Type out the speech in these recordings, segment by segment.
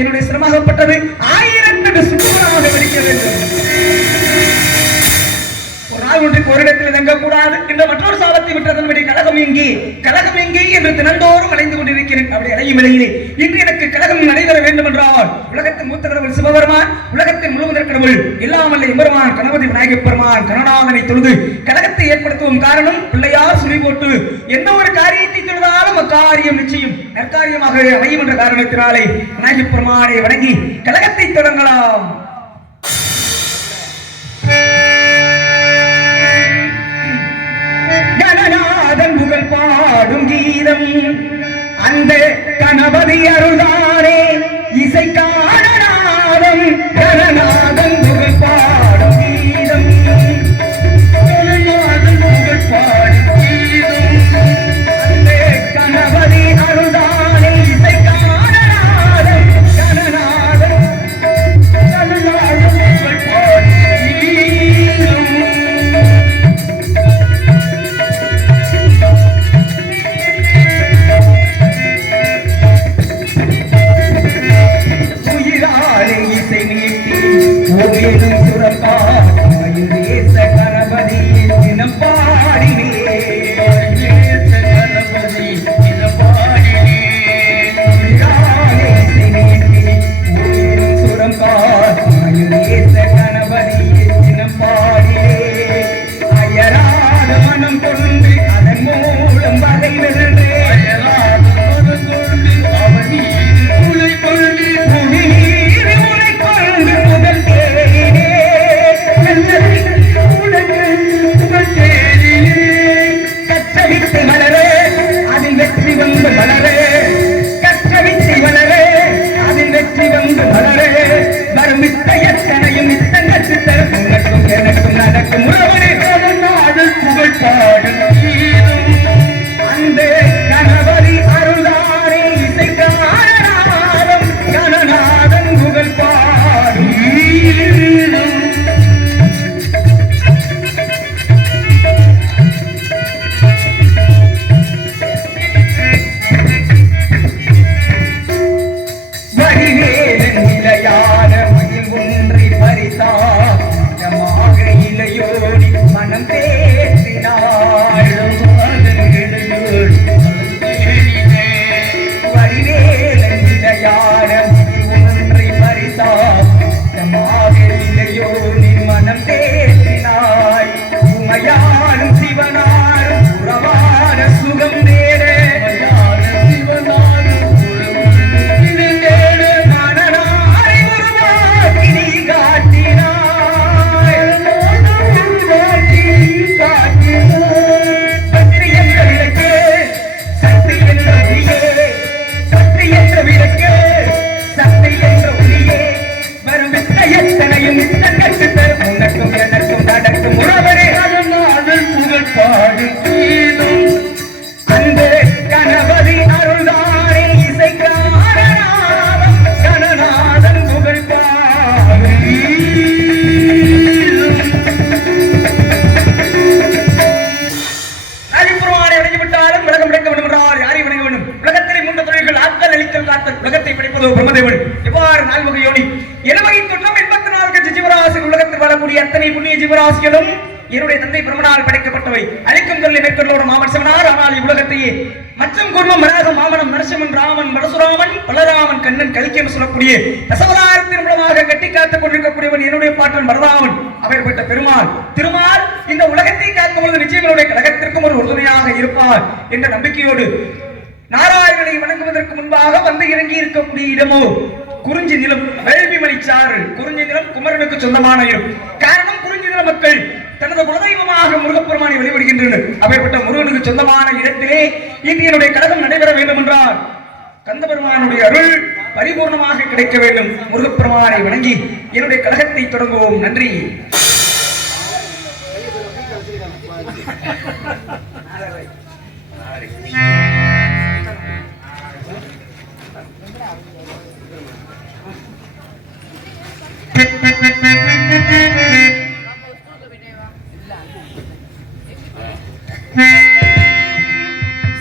என்னுடைய சிரமப்பட்டது 1000 சுற்றுலாக வெடிக்க வேண்டும். ஒரு நாள் ஒன்றுக்கு ஒரு இடத்தில் தங்கக்கூடாது என்ற மற்றொரு சாலத்தை விட்டதன்படி கழகம் எங்கே என்று தினந்தோறும் அலைந்து கொண்டிருக்கிறேன். அப்படி அலையும் நிலையிலே இன்று எனக்கு கழகம் நடைபெற வேண்டும் என்றால் உலகத்தின் மூத்த கடவுள் சிவபெருமான், உலகத்தின் முழுவதற்கு கடவுள் எல்லாமல்ல எம்பெருமான் கணபதி விநாயகப் பெருமான் கருணாகனை தொழுது கழகத்தை ஏற்படுத்தும் காரணம் பிள்ளையார் சுழி போட்டு எந்த ஒரு காரியத்தை தொழுதாலும் அக்காரியம் நிச்சயம் நற்காரியமாக அமையும் என்ற காரணத்தினாலே விநாயகப் பெருமானை வணங்கி கழகத்தை தொடங்கலாம். கணநாதன் புகழ் பாடும் கீதம் அந்த கணபதி அருள்தானே இசை காணநாதம் கணநாதன் புகழ் பாடும் கீதம் கணநாதன் புகழ் பாடும் கீதம் அந்த கணபதி அருள்தானே இசை காணநாதம் கணநாதன் கணநாதன் புகழ் பாடும் கீதம். சிவனாரும் உறவாட சுகம் தேட உலகத்தை படைப்பதோ பிரம்மதேவன் எவ்வாறு நால்வகை யோனி எலுவகை தொற்றம் 84 ஜீவராசி உலகத்தில் வாழக்கூடிய அத்தனை புண்ணிய ஜீவராசிகளும் என்னுடைய தந்தை பிரம்மனால் படைக்கப்பட்டவை அழிக்கும் தொல்லை மேற்கொள்ளோட மாமன் சிவனார் ஆனால் இவ்வுலகத்தையே மச்சம் கூர்மம் மராகம் மாமனம் நரசிம்மன் ராமன் பரசுராமன் பலராமன் கண்ணன் கலிக்கு என்று சொல்லக்கூடிய தசவதாரத்தின் மூலமாக கட்டி காத்துக் கொண்டிருக்கக்கூடியவன் என்னுடைய பாட்டன் பரதாமன் அப்பேற்பட்ட பெருமாள் திருமால் இந்த உலகத்தை காக்கும் பொழுது நிச்சயங்களுடைய கழகத்திற்கும் ஒரு உறுதுணையாக இருப்பார் என்ற நம்பிக்கையோடு நாராயணனை வணங்குவதற்கு முன்பாக வந்து இறங்கி இருக்கக்கூடிய இடமோ குறிஞ்சி நிலம் வேள்வி மணிச்சாறு. குறிஞ்சி நிலம் குமரனுக்கு சொந்தமான இடம். காரணம் குறிஞ்சி நில மக்கள் தனது குலதெய்வமாக முருகப்பெருமானை வழிபடுகின்றனர். அப்பேற்பட்ட முருகனுக்கு சொந்தமான இடத்திலே இன்று என்னுடைய கழகம் நடைபெற வேண்டும் என்றால் கந்தபெருமானுடைய அருள் பரிபூர்ணமாக கிடைக்க வேண்டும். முருகப்பெருமானை வணங்கி என்னுடைய கழகத்தை தொடங்குவோம். நன்றி.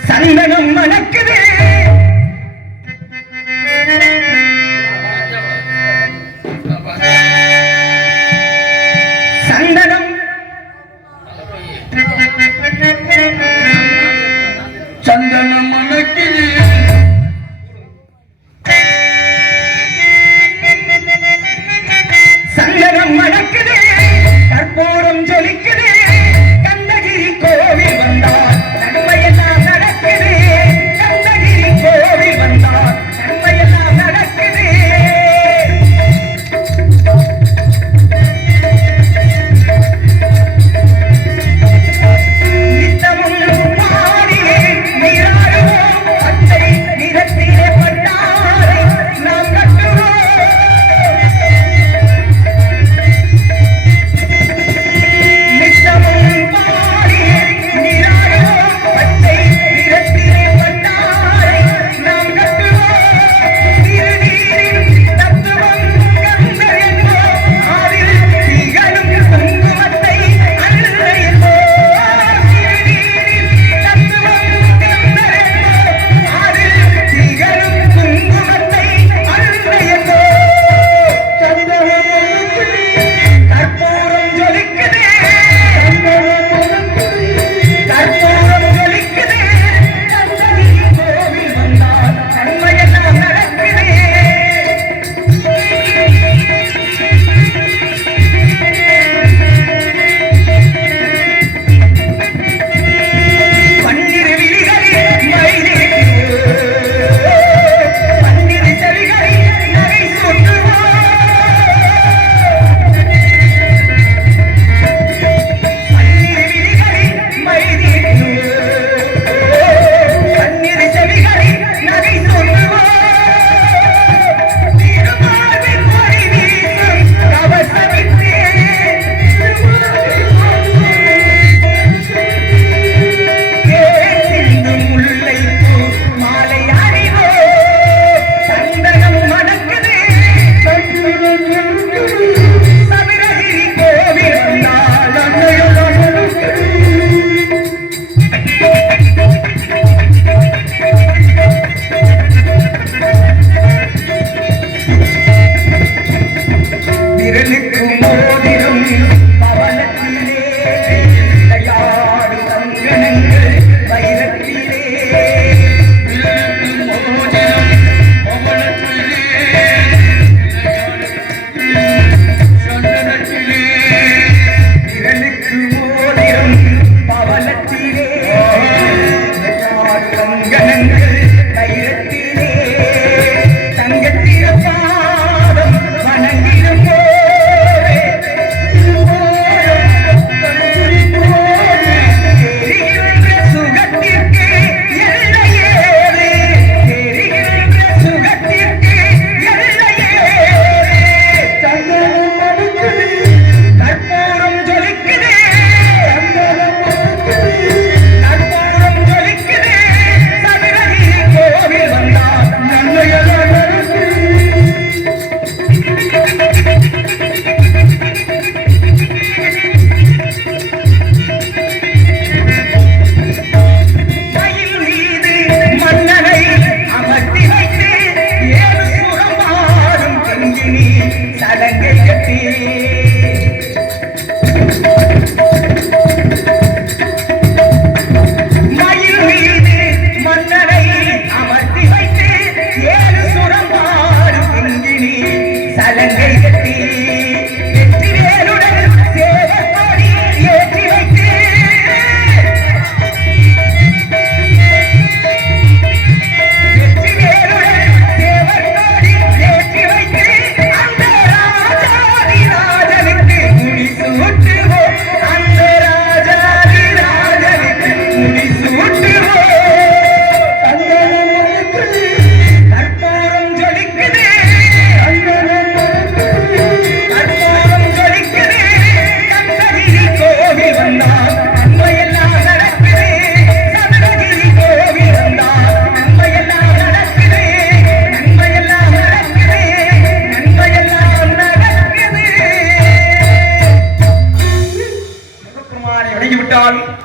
சந்தனம் மணக்குது சந்தனம் சந்தனம் மணக்குது சந்தனம் மணக்குது கற்பூரம் ஜொலிக்குது கந்தகிரி கோவில் வந்தார் நன்மையெல்லாம் நடக்குது கந்தகிரி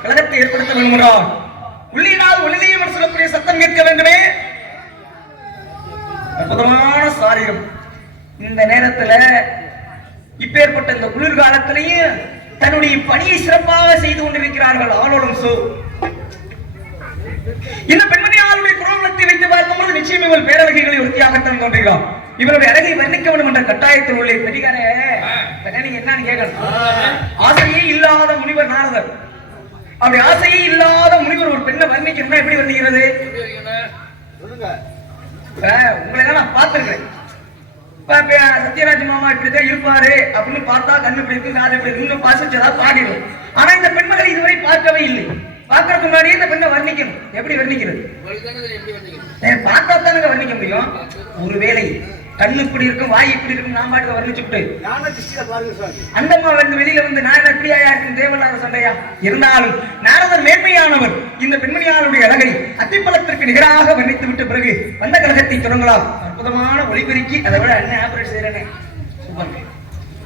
கழகத்தை ஏற்படுத்த விரும்புகிறார். உள்ளினால் ஒளிலையும் சொல்லக்கூடிய சத்தம் கேட்க வேண்டுமே. அற்புதமான சாரீரம். இந்த நேரத்துல இப்பேற்பட்ட இந்த குளிர்காலத்திலையும் தன்னுடைய பணியை சிறப்பாக செய்து கொண்டிருக்கிறார்கள். ஆளோடும் சோ இந்த பெண்மணி ஆளுடைய குரோணத்தை வைத்து பார்க்கும்போது நிச்சயம் இவள் பேரழகிகளை உறுதியாகத்தான் தோன்றுகிறார். இவருடைய அழகை வர்ணிக்க வேண்டும் என்ற கட்டாயத்தில் உள்ள பெரிகாரே நீங்க என்னன்னு கேட்கணும். ஆசையே இல்லாத முனிவர் நாரதர். அப்படி ஆசையே இல்லாத முனிவர் ஒரு பெண்ணை வர்ணிக்கணும்னா எப்படி வர்ணிக்கிறது? உங்களை நான் பார்த்திருக்கிறேன். சத்யராஜ் மாமா இப்படிதான் இருப்பாரு அப்படின்னு பார்த்தா கண்ணு இப்படி இருக்கு, காது இப்படி இன்னும் பாசிச்சதா பாடிடும். ஆனா இந்த பெண்மகளை இதுவரை பார்க்கவே இல்லை. பார்க்கறதுக்கு முன்னாடியே இந்த பெண்ணை வர்ணிக்கணும். எப்படி வர்ணிக்கிறது? பார்த்தா தானங்க வர்ணிக்க முடியும். ஒருவேளை கண்ணு இப்படி இருக்கும், வாய் இப்படி இருக்கும், நான் பாட்டுக்கு வர்ணிச்சுட்டு அந்தம்மா வந்து வெளியில வந்து நான் எப்படியா இருக்கும் தேவனார சண்டையா இருந்தாலும் நாரதர் மேன்மையானவர். இந்த பெண்மணியாருடைய அழகை அத்திப்பழத்திற்கு நிகராக வர்ணித்து விட்ட பிறகு வந்த கழகத்தை தொடங்கலாம். அற்புதமான ஒளிபெருக்கி. அதை விட அண்ணன் ஆபரேட் செய்யறேனே சூப்பர்.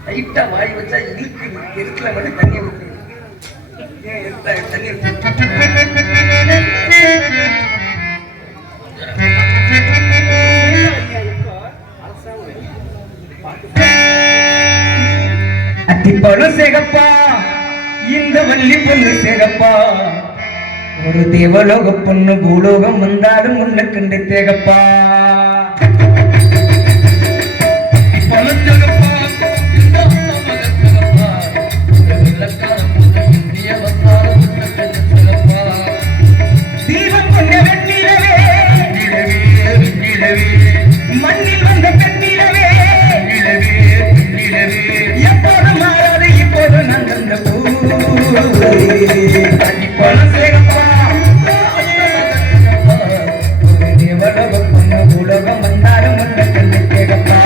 லைட்டா வாய் வச்சா இழுக்கு எருக்குல மட்டும் தண்ணி விட்டு தண்ணி அத்திப்பழம் சேகப்பா, இந்த வள்ளி பொண்ணு சேகப்பா, ஒரு தேவலோக பொண்ணு பூலோகம் வந்தாலும் முன்ன கண்டு தேகப்பா. தீபம் கொண்ட வெண்ணிலவே, மண்ணில் வந்த பெண்ணிலவே, எப்போது மாறாது இப்போது நான் அந்த பூப்பழம் சேகப்பா, ஒரு தேவலோக பொண்ணு பூலோகம் வந்தாலும் முன்ன கண்டு தேகப்பா.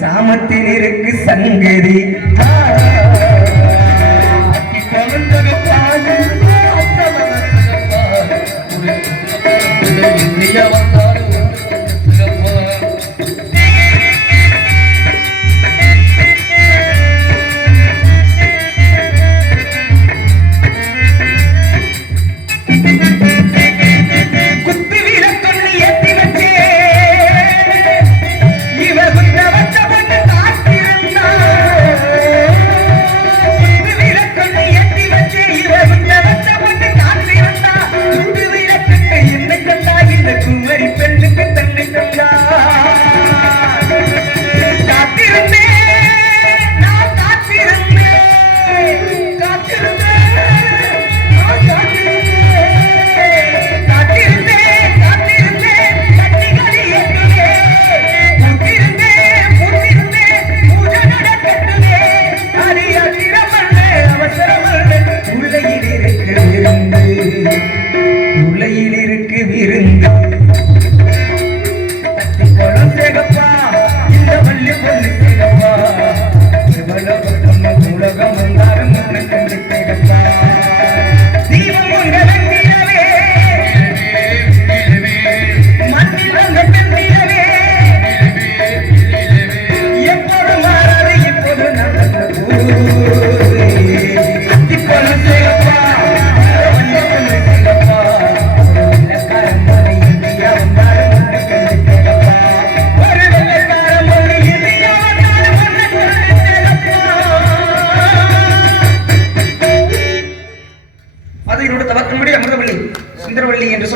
சாமத்தில் இருக்கு சங்கதி உலகம் முருகவல்லி என்று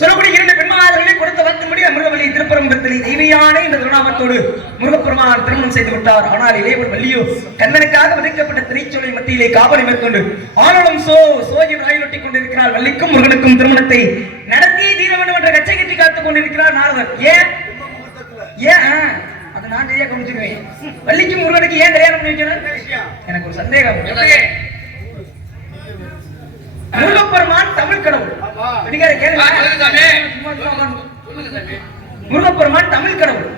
சொல்லக்கூடிய இரண்டு பெண்மாதர்களை கொடுத்த வாக்கும்படி முருகவல்லி திருப்பரம்பரத்தில் தெய்வீயான இந்த திருநாமத்தோடு முருகப்பெருமான் திருமணம் செய்து விட்டார். ஆனால் இளையவர் வள்ளியோ கண்ணனுக்காக விதைக்கப்பட்ட திரைச்சோலை மத்தியிலே காவலை மேற்கொண்டு ஆனாலும் சோஜின் ஆயுளொட்டி கொண்டிருக்கிறார். வள்ளிக்கும் முருகனுக்கும் திருமணத்தை நடத்தி தீர வேண்டும் என்ற கச்சை கட்டி காத்துக் கொண்டிருக்கிறார் நாரதர். ஏன் அதை நான் சரியா கவனிச்சுக்குவேன். வள்ளிக்கும் முருகனுக்கு ஏன் கல்யாணம் பண்ணி வைக்கணும்? எனக்கு ஒரு சந்தேகம். முருகப்பெருமான் தமிழ் கடவுள். முருகப்பெருமான் தமிழ் கடவுள்.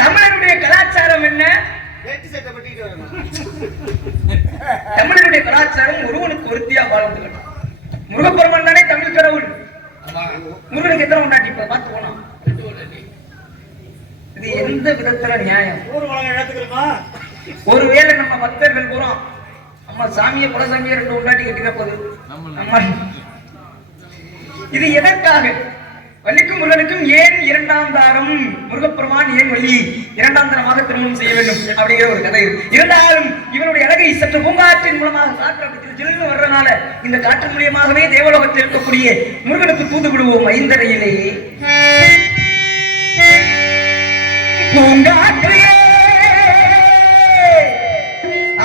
தமிழருடைய கலாச்சாரம் என்ன? தமிழருடைய கலாச்சாரம் ஒருவனுக்கு ஒருத்தியா வாழ்ந்து. முருகப்பெருமான் தானே தமிழ் கடவுள். முருகனுக்கு எத்தனை உண்டாட்டி பார்த்து போனோம். இது எந்த விதத்துல நியாயம்? ஒருவேளை நம்ம பக்தர்கள் போறோம், அம்மா சாமியை குலசாமியை 2 உண்டாட்டி கட்டிக்க போகுது. இது எதற்காக? வள்ளிக்கும் முருகனுக்கும் ஏன் 2ஆம் தாரம்? முருகப்பெருமான் ஏன் வள்ளி 2ஆம் தாரமாக திருமணம் செய்ய வேண்டும் அப்படிங்கிற ஒரு கதை இருக்கு. இருந்தாலும் இவனுடைய அழகை சற்று பூங்காற்றின் மூலமாக காற்று ஜில்லுன்னு வர்றதுனால இந்த காற்றின் மூலியமாகவே தேவலோகத்தில் இருக்கக்கூடிய முருகனுக்கு தூது விடுவோம். 5:30 பூங்காற்றே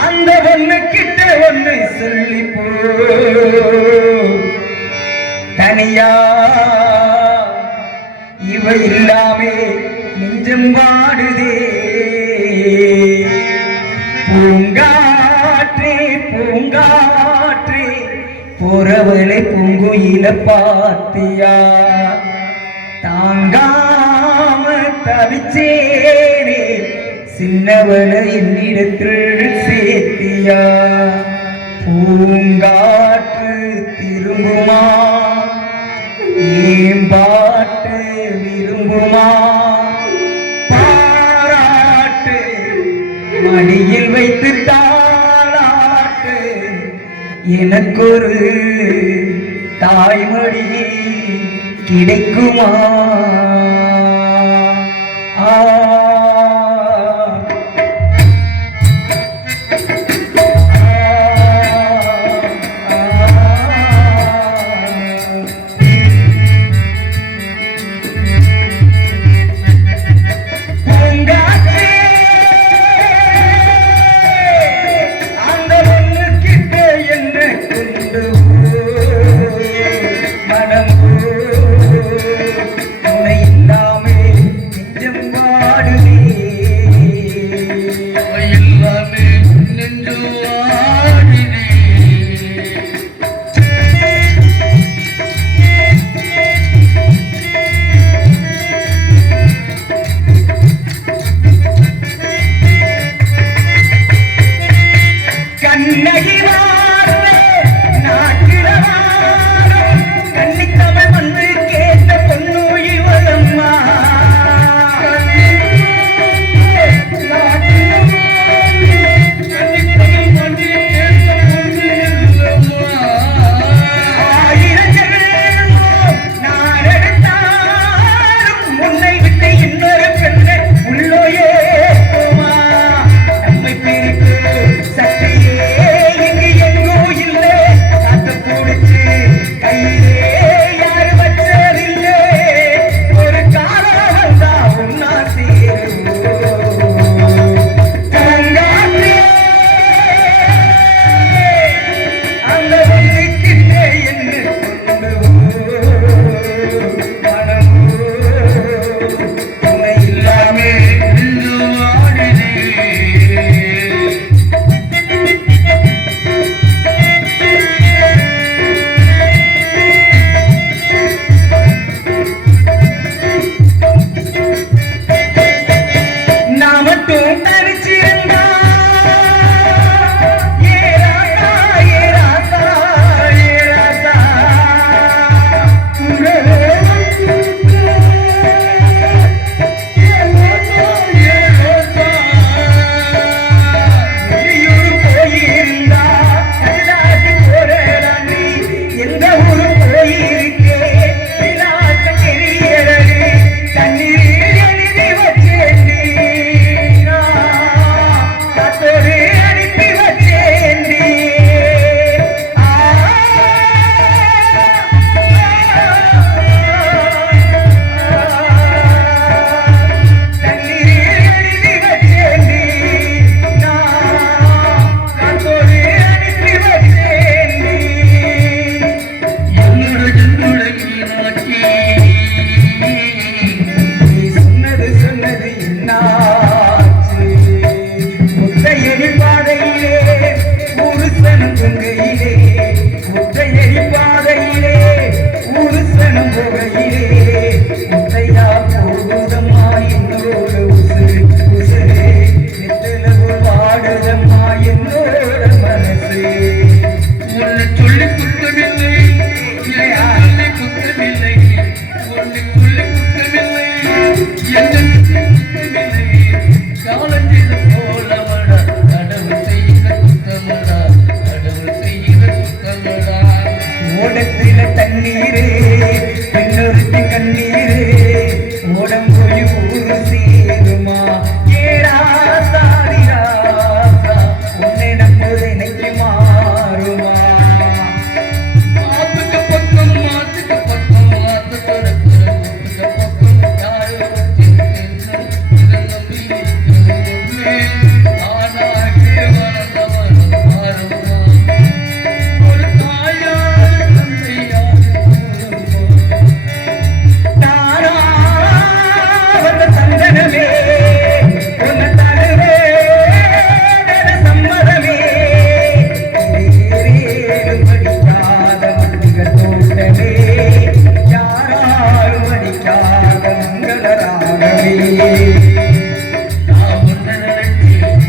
அந்த ஒண்ணு கிட்ட ஒண்ணு சொல்லி போ, தனியா இவ இல்லாமே நெஞ்சம் வாடுதே. பூங்காற்றே பூங்காற்றே புறவலை பூங்குயில பாத்தியா, தாங்காம தவிச்சேனே சின்னவள என்னிடத்தில் சேர்த்தியா. பூங்காற்று திரும்புமா ஏம்பாட்டு விரும்புமா, பாராட்டு மடியில் வைத்து தாளாட்டு, எனக்கொரு தாய்மொழி கிடைக்குமா? சனம் கொங்கையிலே முத்தையடி பாதையிலே ஊரு சனம் போகையிலே முத்தையா போகுதம்மா என்னோட உசுறு உசுரே நித்தலவு வாடுதம்மா என்னோட மனசு உன்னை சொல்லி குத்தமில்லை சொல்லி குத்தமில்லை உன்னை சொல்லி குத்தமில்லை என்ன குத்தமில்லை காலஞ்சில போலவடா கடவுள் செய்கிற குத்தமடா கடவுள் செய்கிற குத்தமடா ஓடத்தில தண்ணீரே பெண்ணொருத்தி கண்ணீரே ஓடம் போய் ஊரு சேருமா ஏடா சாரிராசா உன்னை நம்புதை நெஞ்சு மாறுமா மாத்துக்கு பக்கம் மாத்துக்கு பக்கம் மாத்து தொடக்கிற மாத்துக்கு பக்கம் யாரோ இதை நம்பி ஆனாகே வளர்ந்தவன் மாறுமா ஒரு தாயார் தந்தையார் தானா வந்த சந்தனமே உன்னை தருவே சம்மதமே ஏறேறும் படிக்காத மல்லிகள் தோட்டமே யாராலும் அடிக்காத மங்களராகவே நான் உன்னை நினைச்சேன்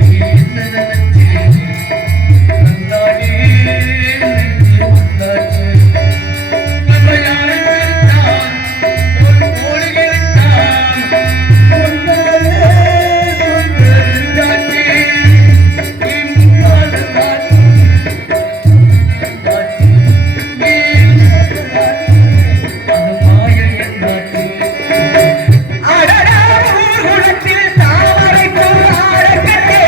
நீ என்ன நினைச்சேன் நல்லாவே நெஞ்சு உண்டாச்சு நம்ம யாரை பிரித்தான் ஒரு கோழி கிழித்தான் ஒன்றாலே சொந்தந்தாச்சு இன்னாது நாட்டு நாட்டு நீ அது மாய என் நாட்டு அடடா ஊர்குளத்தில் தாமரை பூவாடக்கண்டே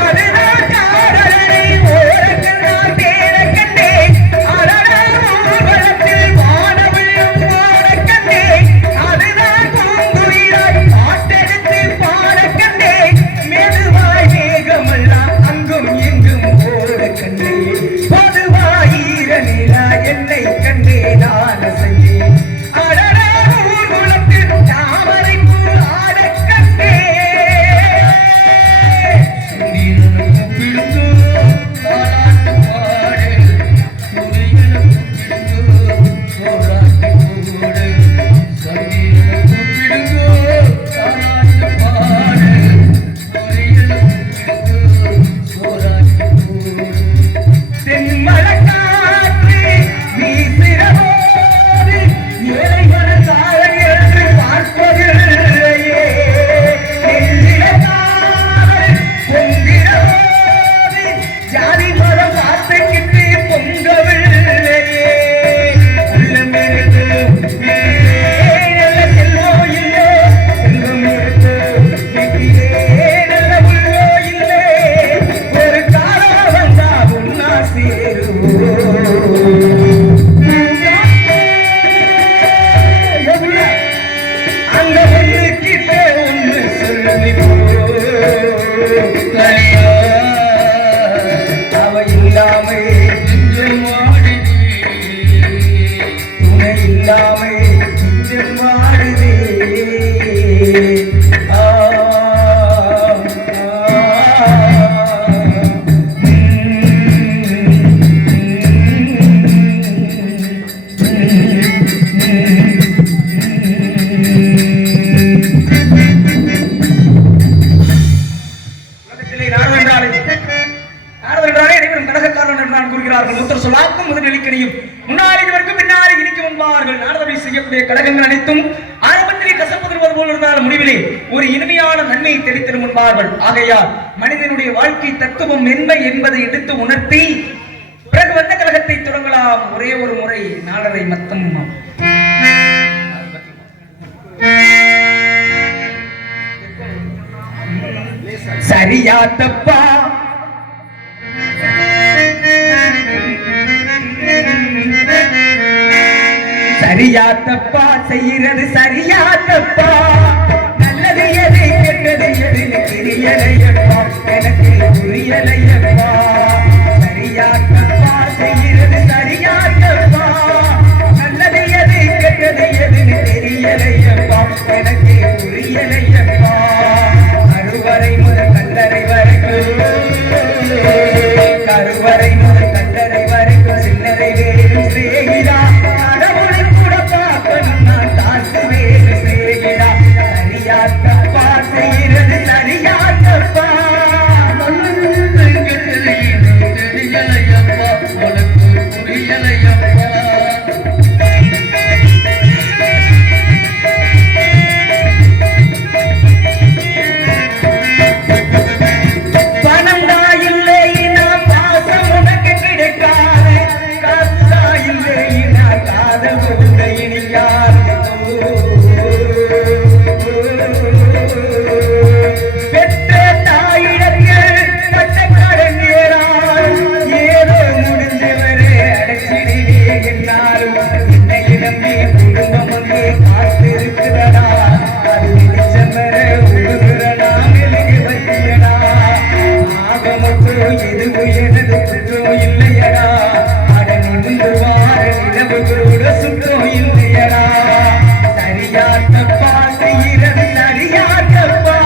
அதுதான் காதலனை ஓரக்கண்ணால் தேடக்கண்டே அடடா ஊர்வலத்தில் வானவில்லும் ஓடக்கண்டே அதுதான் பூங்குயிலாய் பாட்டெடுத்து பாடக்கண்டே மெதுவாய் மேகமெல்லாம் அங்கும் எங்கும் ஓடக்கண்டே பொதுவாய் ஈரநிலா என்னை கண்டே நான் அசையேன் அடடா ஊர்குளத்தில் தாமரை பூவாடக்கண்டே சூரியனுக்கு பிடிங்கோ தாலாட்டு பாடு சூரியனுக்கு பிடிங்கோ சோறாட்டு போடு சூரியனுக்கு பிடிங்கோ தாலாட்டு பாடு சூரியனுக்கு பிடிங்கோ சோறாட்டு போடு தென்மலக்காற்று வீசுகிறபோது ஏழை மனசாலை என்று பார்ப்பதில்லையே நெஞ்சில காதல் பொங்குகிறபோது ஜாதி மதம் பார்த்துக்கிட்டு பொங்கவில்லையே உள்ளம் இருக்கு நல்ல செல்வம் இல்லை செல்வம் இருக்கு வீட்டிலே நல்ல உள்ளோ இல்லை ஒரு காலம் வந்தா ஒன்னா சேருவோம் அங்க ஒண்ணுக்கிட்ட ஒண்ணு சொல்லி போ கலியா அவ இல்லாமை நெஞ்சமாடி துணை இல்லாமை நெஞ்சம் வாடுதே ஆ, உலகத்திலே நாடவென்றாலே அனைவரும் கடகக்காரன் என்று நான் கூறுகிறார்கள் முத்தர் சொல்லாக்கும் முதலிக்கணியும் முன்னாடி வரைக்கும் பின்னாடி இனிக்க முன்பார்கள் நாடவை செய்யக்கூடிய கடகங்கள் அனைத்தும் ஆரம்பத்திலே கசப்பதற்கு போல் இருந்தால் முடிவிலே ஒரு இனிமையான நன்மையை தெரித்திடும் முன்பார்கள் ஆகையால் மனிதனுடைய வாழ்க்கை தத்துவம் என்ன என்பதை எடுத்து உணர்த்தி பிறகு வந்த கழகத்தை தொடங்கலாம் ஒரே ஒரு முறை நாடரை மத்தம் சரியா தப்பா சரியா தப்பா செய்யறது சரியா தப்பா நல்லது எது கெட்டது எதுன்னு தெரியலையப்பா எனக்கு புரியலையப்பா சரியா தப்பா செய்யறது சரியா தப்பா நல்லது எது கெட்டது எதுன்னு தெரியலையப்பா எனக்கு புரியலையப்பா அறுவரை முதல் கல்லறை வரைக்கும் கருவறை முதல் கல்லறை வரைக்கும் சில்லறை வேணும் சிநேகிதா கடவுளை கூட பார்க்கணும் நான் காசு வேணும் சிநேகிதா சரியா தப்பா செய்கிறது சரியா தப்பா தெரியலையப்பா உனக்கு புரியலையப்பா பணம் தான் இல்லைன்னா பாசம் உனக்கு கிடைக்காது காசு தான் இல்லைன்னா காதல் கொடுக்க இனியாது பெற்ற தாயிடத்தில் கட்டக்கடன் ஏறால் ஏதோ முடிஞ்சவரை அடைச்சிடுவே என்னாலும் என்னை நம்பி குடும்பம் அங்கே காத்திருக்கிறதா அது வெளிச்சம் வர உழுகிறடா மெழுகு வச்சியடா ஆகமக்கும் எதுவும் எனது குற்றம் இல்லையடா அட நிமிந்து வார நிலவு கூட சுற்றம் இல்லையடா சரியா தப்பா செய்கிறது சரியா தப்பா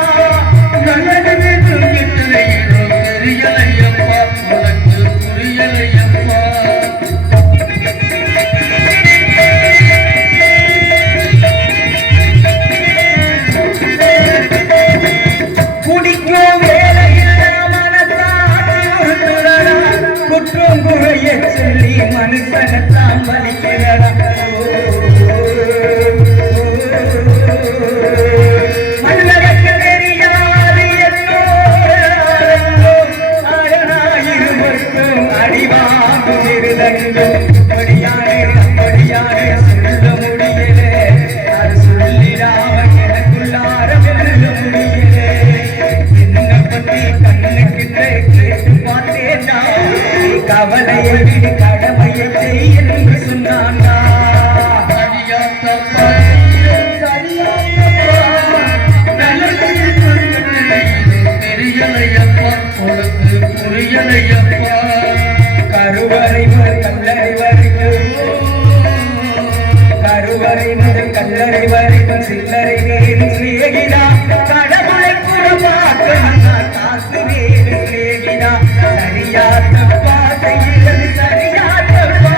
நல்லது வேண்டும் கெட்டதையிலும் தெரியலையப்பா உனக்கு புரியலையப்பா குடிக்கும் வேலையில்ல மனசாட்சி உறுத்துறடா குற்றம் குறைய சொல்லி மனுஷனத்தான் வலிக்கிறடா மன்னருக்கு தெரியாது என்னோடோ அரணாயிருவர்க்கும் அடிவாங்கும் இருதங்கும் அப்படியானே சொல்ல முடியலே அது சொல்லிடாம எனக்குள்ளார வெல்ல முடியலே என்ன பத்தி கண்ணுக்கிட்ட கேட்டு பார்த்தேன்டா கவலையை விடு கடமையை செய் என்று சொன்னான்டா சரியா தப்பா சரியா தப்பா நல்லது வேண்டும் கெட்டதையிலும் தெரியலையப்பா உனக்கு புரியலையப்பா கருவறை முதல் கல்லறை வரைக்கும் கருவறை முதல் கல்லறை வரைக்கும் சில்லறை வேணும் சிநேகிதா கடவுளை கூட பார்க்கணும் நான் காசு வேணும் சிநேகிதா சரியா தப்பா செய்கிறது சரியா தப்பா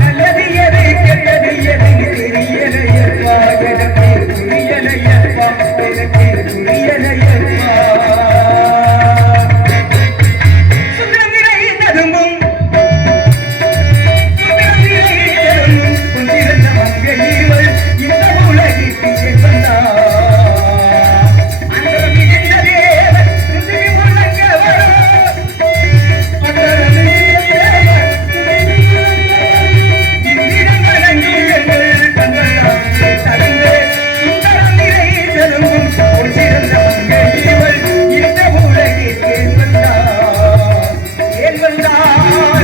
நல்லது எது கெட்டது எதுன்னு தெரியலையப்பா எனக்கு புரியலையப்பா எனக்கு புரியலையப்பா சுந்தரமிரை தருமும் கொண்டிருந்த மங்கையீவள் இந்த உலகிற்கு வந்தார் அந்த மிகுந்த தேவர் சுந்தரி முழங்கவர் இந்திரம் வணங்குங்கள் தங்கள் தடந்து சுந்தரமிரை தருமும் கொண்டிருந்த மங்கையீவள் இந்த உலகிற்கு வந்தார் ஏன் வந்தார்